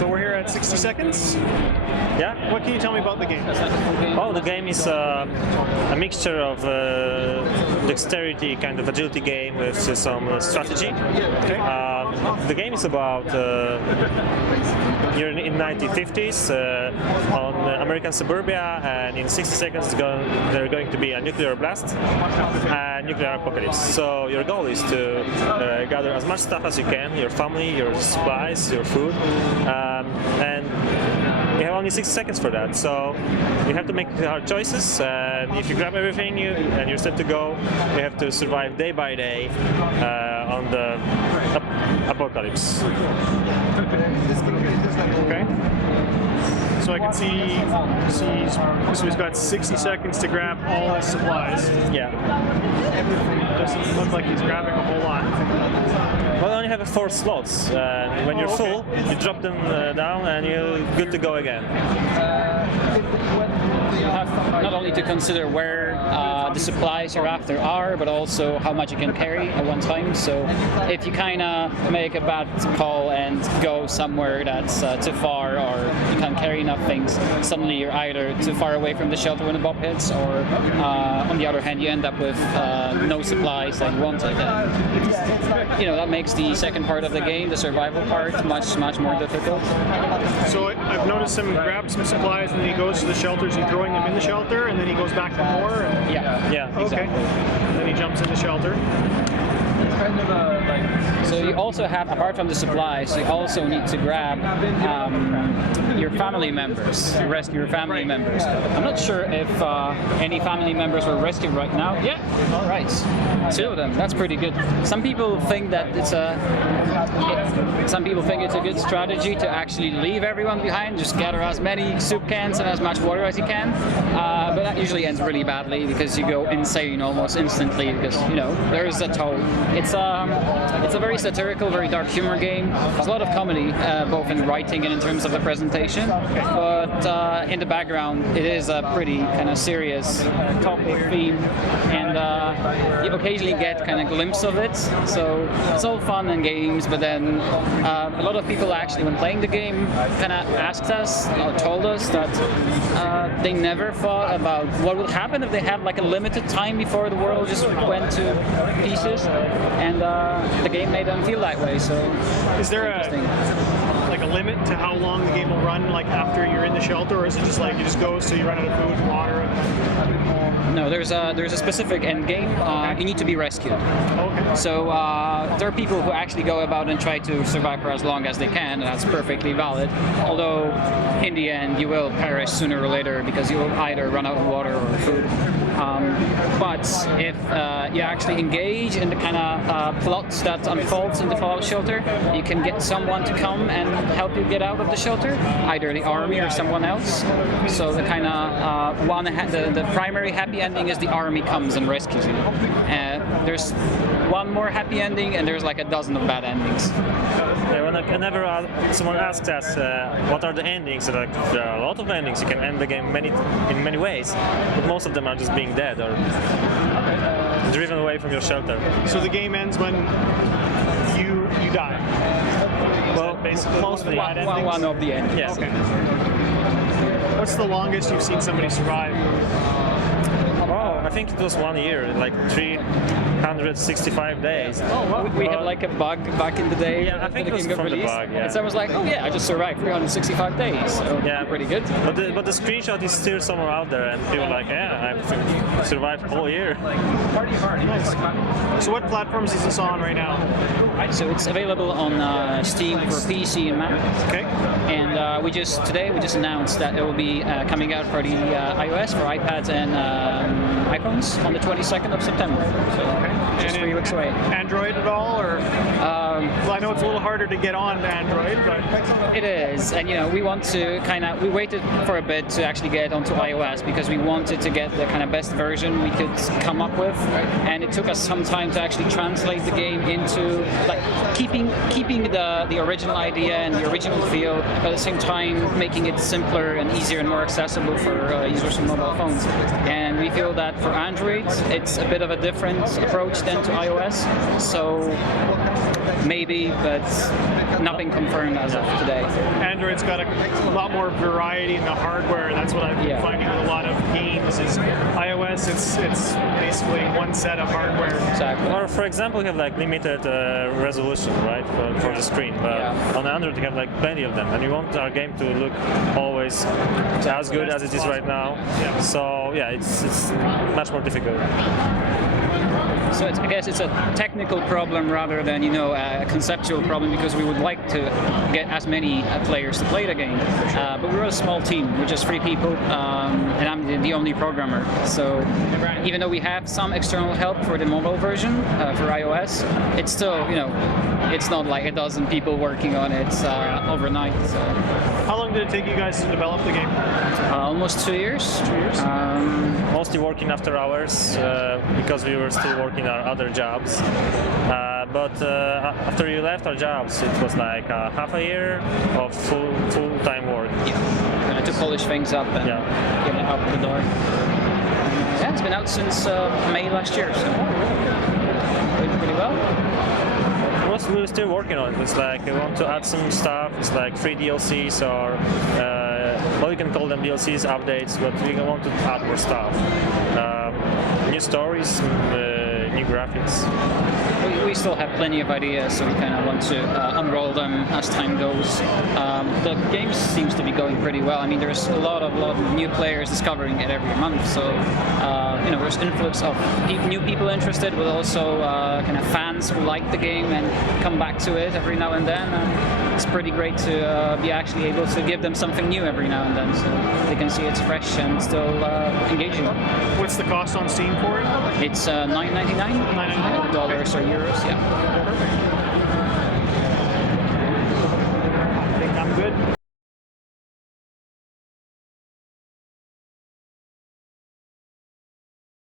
So we're here at 60 seconds. Yeah. What can you tell me about the game? Oh, the game is a mixture of dexterity, kind of agility game with some strategy. Okay. The game is about you're in 1950s on American suburbia, and in 60 seconds there's going to be a nuclear blast and nuclear apocalypse. So your goal is to gather as much stuff as you can, your family, your supplies, your food, and you have only 60 seconds for that. So you have to make hard choices, and if you grab everything and you're set to go, you have to survive day by day on the apocalypse. Okay. So I can see, so he's got 60 seconds to grab all his supplies. Yeah. Doesn't look like he's grabbing a whole lot. Well, I only have 4 slots. When you're full, you drop them down and you're good to go again. You have not only to consider where the supplies you're after are, but also how much you can carry at one time. So if you kind of make a bad call and go somewhere that's too far, or you can't carry enough things, suddenly you're either too far away from the shelter when the bomb hits, or on the other hand, you end up with no supplies that you wanted. And, that makes the second part of the game, the survival part, much more difficult. So I've noticed him grab some supplies and then he goes to the shelters and throwing them in the shelter, and then he goes back for more. And... Yeah, okay. exactly. Then he jumps in the shelter. So you also have, apart from the supplies, you also need to grab your family members, rescue your family members. I'm not sure if any family members were rescued right now. Yeah, all right, 2 of them. That's pretty good. Some people think that it's a good strategy to actually leave everyone behind, just gather as many soup cans and as much water as you can. But that usually ends really badly because you go insane almost instantly because there is a toll. It's a very satirical, very dark humor game. There's a lot of comedy, both in writing and in terms of the presentation. But in the background, it is a pretty kind of serious topic theme, and you occasionally get kind of glimpse of it. So it's all fun and games, but then a lot of people actually, when playing the game, kind of asked us or told us that they never thought about what would happen if they had like a limited time before the world just went to pieces, and the game made them feel that way. So is there a limit to how long the game will run, like after you're in the shelter, or is it just like you just go so you run out of food and water? No, there's a specific end game. You need to be rescued. Okay. So there are people who actually go about and try to survive for as long as they can, and that's perfectly valid. Although in the end you will perish sooner or later because you will either run out of water or food. But if you actually engage in the kind of plots that unfolds in the Fallout shelter, you can get someone to come and help you get out of the shelter, either the army or someone else. So the kind of the primary happy ending is the army comes and rescues you. There's one more happy ending, and there's like a dozen of bad endings. Yeah, whenever someone asks us what are the endings, like, there are a lot of endings. You can end the game in many ways, but most of them are just being dead or driven away from your shelter. So the game ends when you die. Well, basically, mostly one of the endings. Yes. Okay. What's the longest you've seen somebody survive? Oh, I think it was 1 year, like 365 days. Oh, well, we had like a bug back in the day. Yeah, I think it was from the bug, yeah. And someone was like, oh yeah, I just survived 365 days. So yeah, pretty good. But the screenshot is still somewhere out there, and people are like, yeah, I've survived a whole year. Nice. So what platforms is this on right now? So it's available on Steam for PC and Mac. Okay. And today we just announced that it will be coming out for the iOS, for iPads and iPhones on the 22nd of September. So just 3 weeks away. Android at all, or? Well, I know it's a little harder to get on Android, but it is. And we want to we waited for a bit to actually get onto iOS because we wanted to get the kind of best version we could come up with, and it took us some time to actually translate the game into like keeping the original idea and the original feel, but at the same time making it simpler and easier and more accessible for users on mobile phones. And we feel that for Android, it's a bit of a different approach than to iOS. So maybe, but nothing confirmed as of today. Android's got a lot more variety in the hardware. That's what I've been finding with a lot of games. Is iOS, it's basically one set of hardware. Exactly. Or for example, you have like limited resolution, right, for the screen. But on Android, you have like plenty of them, and you want our game to look always as good as it is right now. Yeah. So yeah, it's much more difficult. So I guess it's a technical problem rather than a conceptual problem, because we would like to get as many players to play the game. But we're a small team, we're just 3 people, and I'm the only programmer. So even though we have some external help for the mobile version for iOS, it's still it's not like a dozen people working on it overnight. So. How long did it take you guys to develop the game? Almost 2 years. 2 years. Mostly working after hours because we were still working our other jobs. But after you left our jobs, it was like half a year of full-time work. Yeah, to polish things up and get it out the door. Yeah, it's been out since May last year, so doing pretty well. We're still working on it. It's like we want to add some stuff. It's like free DLCs or well, you can call them DLCs, updates, but we want to add more stuff. New stories, new graphics. We still have plenty of ideas, so we kind of want to unroll them as time goes. The game seems to be going pretty well. I mean, there's a lot of new players discovering it every month, so there's influx of new people interested, but also kind of fans who like the game and come back to it every now and then. It's pretty great to be actually able to give them something new every now and then, so they can see it's fresh and still engaging. What's the cost on Steam for it? It's $9.99 dollars or euros, yeah. Perfect.